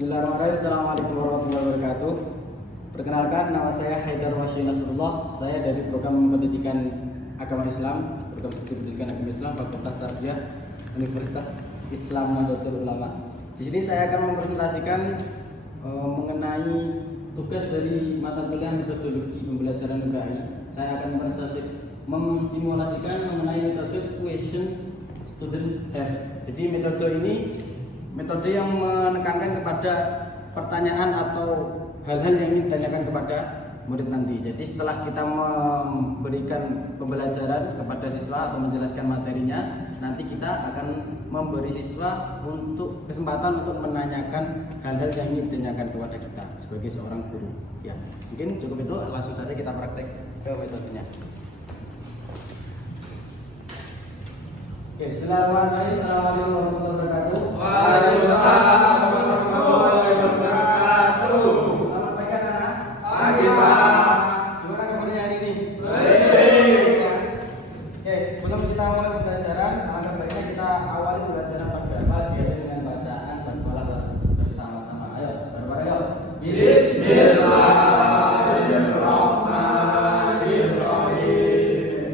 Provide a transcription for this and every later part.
Bismillahirrahmanirrahim. Assalamualaikum warahmatullahi wabarakatuh. Perkenalkan, nama saya Haidar Wasyi Nasrullah. Saya dari program pendidikan agama Islam, program studi pendidikan agama Islam, Fakultas Tarbiyah Universitas Islam Nahdlatul Ulama. Di sini saya akan mempresentasikan mengenai tugas dari mata kuliah metodologi pembelajaran LKI. Saya akan memsimulasikan mengenai metode question student have. Jadi metode ini metode yang menekankan kepada pertanyaan atau hal-hal yang ingin ditanyakan kepada murid nanti. Jadi setelah kita memberikan pembelajaran kepada siswa atau menjelaskan materinya, nanti kita akan memberi siswa untuk kesempatan untuk menanyakan hal-hal yang ingin ditanyakan kepada kita sebagai seorang guru. Ya, mungkin cukup itu. Langsung saja kita praktek ke metodenya. Oke, Bismillahirrahmanirrahim. Assalamualaikum warahmatullahi wabarakatuh. Waalaikumsalam warahmatullahi wabarakatuh. Selamat pagi anak. Pagi Pak. Gimana kabarnya hari ini? Baik. Oke, sebelum kita mulai pembelajaran, alangkah baiknya kita awali pembelajaran pada pagi dengan bacaan basmalah bersama-sama. Ayo, bareng-bareng yuk. Bismillahirrahmanirrahim.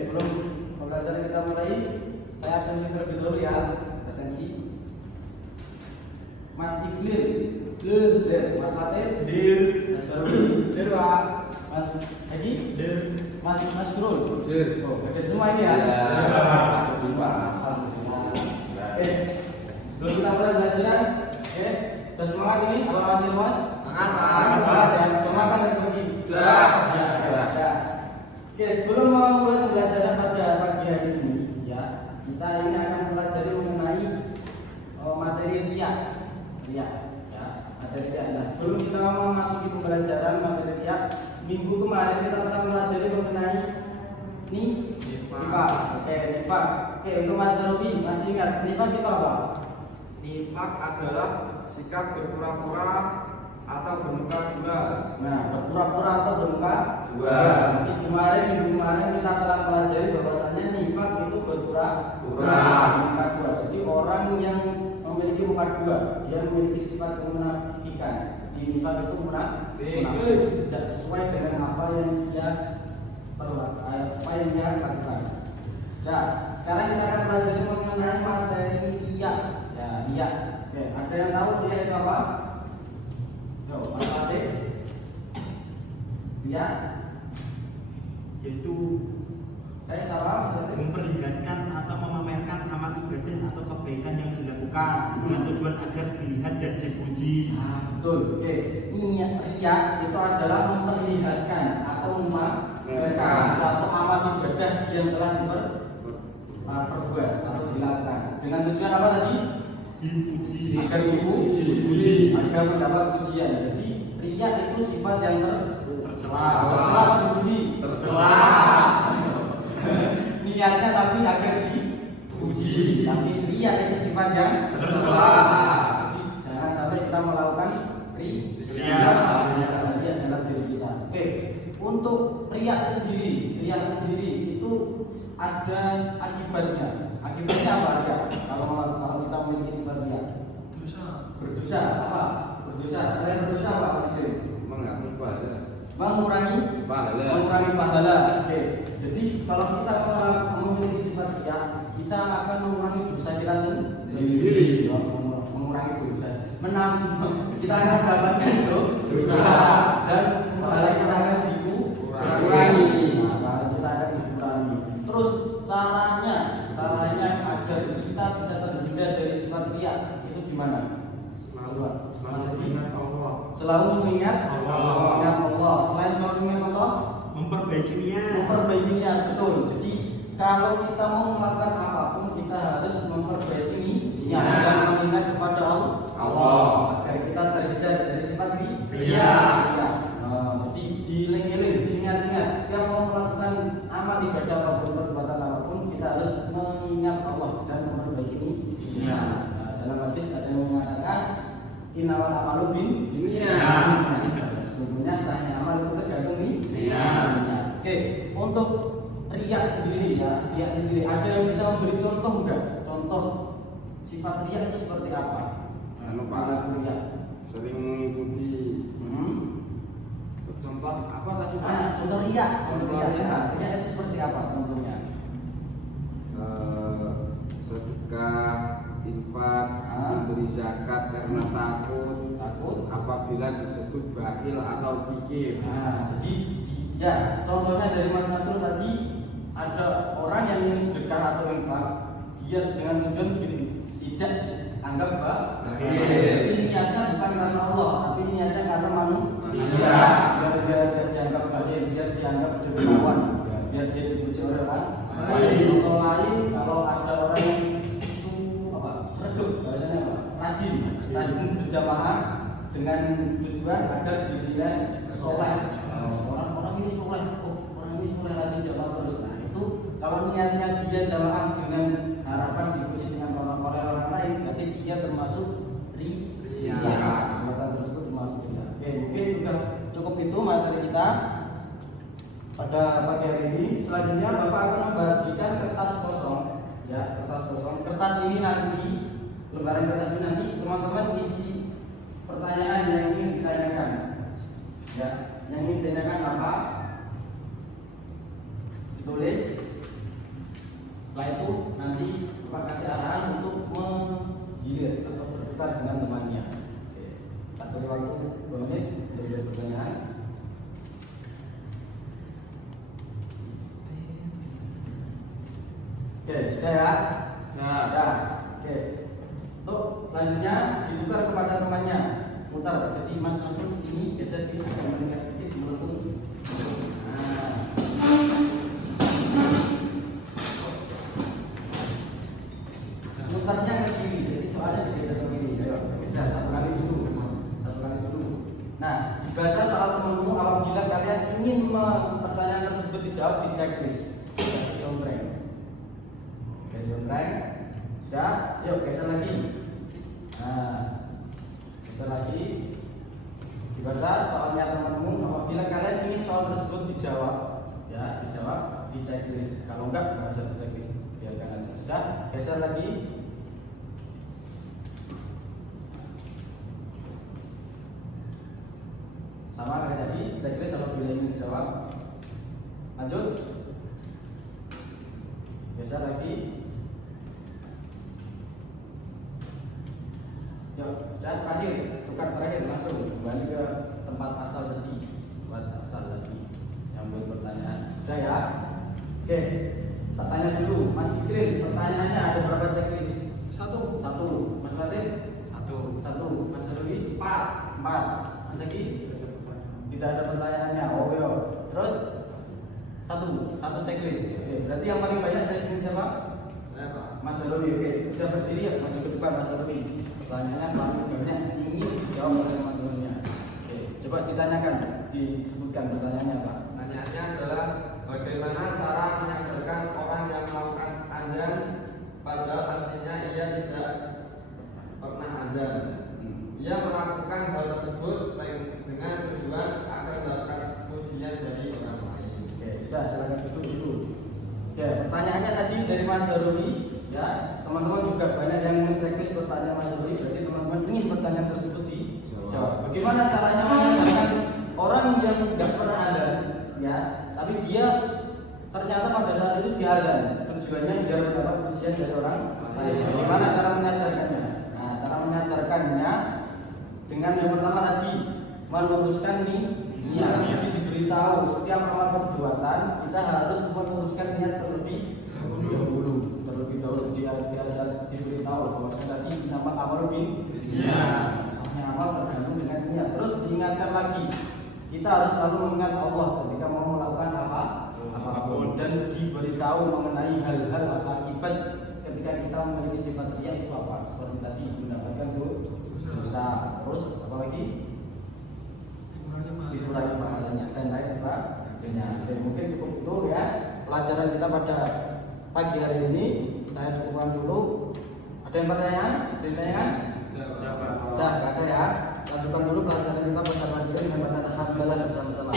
Sebelum pembelajaran kita mulai, saya absen terlebih dahulu ya, presensi. Mas Iqlil, Mas Latif, Mas Sarul, Pak. Mas Edi, Mas Nasrul. Oh, baca semua ini ya. Alhamdulillah. Oke, sebelum kita mulai pembelajaran, oke, sudah semangat ini? Apa masih lemas? Semangat. Dan pemakan dan pagi. Sudah. Ya. Oke, sebelum memulai pembelajaran pada pagi hari ini, ya, kita ini akan mempelajari mengenai materi riak, ya, materi riak. Nah, sebelum kita memasuki pembelajaran materi riak, minggu kemarin kita telah mempelajari mengenai nifak. Oke, nifak. Oke, untuk Mas Robi masih ingat nifak itu apa? Nifak adalah sikap berpura-pura atau bermuka dua. Nah, berpura-pura atau bermuka Dua. Jadi minggu kemarin kita telah mempelajari bahwasannya nifak itu berpura-pura. Muka dua. Jadi orang yang memiliki muka dua, dia memiliki sifat kemunafikan. Di nifak itu munafik, tidak sesuai dengan apa yang dia lakukan. Sudah, sekarang kita akan belajar mengenai materi riak. Ya, riak. Oke, ada yang tahu riak itu apa? Yo, Mas Latif. Riak yaitu saya tahu Mas Latif. memperlihatkan atau memamerkan amal ibadah atau kebaikan yang dilakukan dengan tujuan agar dilihat dan dipuji. Nah, betul. Oke, niat riak itu adalah memperlihatkan atau memamerkan suatu amal ibadah yang telah diperbuat atau dilakukan dengan tujuan apa tadi? Dipuji. Agar dipuji, agar mendapat pujian. Jadi riak itu sifat yang tercela atau dipuji. Niatnya tapi agar dipuji. Tapi riak itu sifat yang Tercela. Jadi jangan sampai kita melakukan riak dalam diri kita. Oke, untuk riak sendiri itu ada akibatnya. Akibatnya apa riak? Kalau kita memiliki sifat riak, berdosa apa? Berdosa. Saya berdosa apa Mas Iqlil? Mengurangi pahala. Oke. Jadi kalau kita memiliki sifat riak, kita akan mengurangi dosa kita sendiri. Mengurangi dosa. Kita akan mendapatkan dosa dan pahala kita akan dikurangi. Pahala kita akan dikurangi. Terus caranya agar kita bisa terhindar dari sifat riak itu gimana? Selalu mengingat Allah. Selain selalu mengingat Allah, Memperbaiki niat, betul. Jadi kalau kita mau melakukan apapun, kita harus memperbaiki niat dan mengingat kepada Allah agar kita terhindar dari sifat riak. Jadi dieling-eling, diingat-ingat setiap mau melakukan amal ibadah apapun, perbuatan apapun, kita harus mengingat Allah dan memperbaiki niat. Dalam hadis ada yang mengatakan innamal a'malu binniyat. Sesungguhnya sahnya amal itu tergantung niat. Oke, untuk riak sendiri ada yang bisa memberi contoh enggak? Contoh sifat riak itu seperti apa? Pak, Riak. sering riya, contoh riya. Ya, riya itu seperti apa contohnya? Sedekah, infak, memberi zakat karena takut apabila disebut bakhil atau pikir. Nah, jadi ya contohnya dari Mas Nasrul tadi, ada orang yang ingin sedekah atau infak, dia dengan tujuan tidak dianggap bakhil. Jadi niatnya bukan karena Allah, tapi niatnya karena manusia. Biar dianggap bakhil, biar dianggap dermawan, biar dia dipuji oleh orang lain. Contoh lain, kalau ada orang yang seredup, bahasanya apa? Rajin berjamaah dengan tujuan agar dirinya soleh. Orang ini soleh, orang ini soleh, rajin jamaah terus. Nah itu kalau niatnya dia jamaah dengan harapan dipuji dengan orang lain, berarti dia termasuk riya. Perbuatan tersebut termasuk riya. Oke, mungkin juga cukup itu materi kita pada pagi hari ini. Selanjutnya Bapak akan membagikan kertas kosong, ya kertas kosong. Kertas ini nanti, lembaran kertas ini nanti teman-teman isi pertanyaan yang ingin ditanyakan. Ya, yang ingin ditanyakan apa? Ditulis. Setelah itu nanti Bapak kasih arahan untuk menggilir atau bertukar dengan temannya. Oke. Tak beri waktu 2 menit untuk pertanyaan. Oke, sudah ya? Ya. Oke. Untuk selanjutnya ditukar kepada temannya. Putar. Jadi Mas Nasrul di sini geser sedikit, meningkat sedikit, melengkung. Nah. Putarnya ke kiri. Jadi soalnya digeser ke kiri. Ayo, geser satu kali dulu. Nah, dibaca soal temanmu apabila kalian ingin pertanyaan tersebut dijawab di checklist. Kasih contreng. Sudah, yuk geser lagi. Nah, geser lagi. Dibaca soalnya temanmu apabila kalian ingin soal tersebut dijawab, ya dijawab di checklist. Kalau enggak usah di checklist, biarkan aja. Sudah, geser lagi. Sama kayak tadi, checklist apabila ingin dijawab. Lanjut. Geser lagi. Yuk, dan terakhir, tukar terakhir langsung kembali ke tempat asal tadi, yang buat pertanyaan. Sudah ya? Oke, tak tanya dulu, Mas Ikrin, pertanyaannya ada berapa checklist? Satu. Mas Latif? Satu. Mas Rudi? 4. Mas Eki? Tidak ada pertanyaannya. Oh yo. Terus satu checklist. Oke, berarti yang paling banyak checklist siapa? Saya Pak. Mas Rudi. Oke, bisa berdiri ya, maju ke depan Mas Rudi. Pertanyaannya paling banyak ingin dijawab oleh teman-temannya. Oke, coba ditanyakan, disebutkan pertanyaannya Pak. Pertanyaannya adalah bagaimana cara menyadarkan orang yang melakukan azan padahal aslinya ia tidak pernah azan. Ia melakukan hal tersebut dengan tujuan agar mendapatkan pujian dari orang lain. Oke, sudah silakan duduk dulu. Oke, pertanyaannya tadi dari Mas Rudi. Ya, teman-teman juga banyak yang men-checklist pertanyaan Mas Rudi. Berarti teman-teman ingin pertanyaan tersebut dijawab. Bagaimana caranya menyadarkan orang yang tidak pernah azan, ya, tapi dia ternyata pada saat itu diazan. Tujuannya biar mendapat pujian dari orang lain. Bagaimana cara menyadarkannya? Nah, cara menyadarkannya dengan yang pertama tadi meluruskan niat. Jadi diberitahu setiap amal perbuatan kita harus meluruskan niat terlebih dahulu diajar diberitahu bahwa tadi nama amal bin sahnya amal tergantung dengan niat. Terus diingatkan lagi kita harus selalu mengingat Allah ketika mau melakukan apapun dan diberitahu mengenai hal-hal atau akibat ketika kita memiliki sifat riya itu apa, seperti tadi mendapatkan dosa. Terus apalagi dikurangi pahalanya dan lain sebagainya. Mungkin cukup itu ya pelajaran kita pada pagi hari ini. Saya cukupkan dulu. Ada yang pertanyaan? Sudah, ada ya. Lanjutkan dulu pelajaran kita pada pagi hari dengan bacaan alhamdulillah bersama-sama.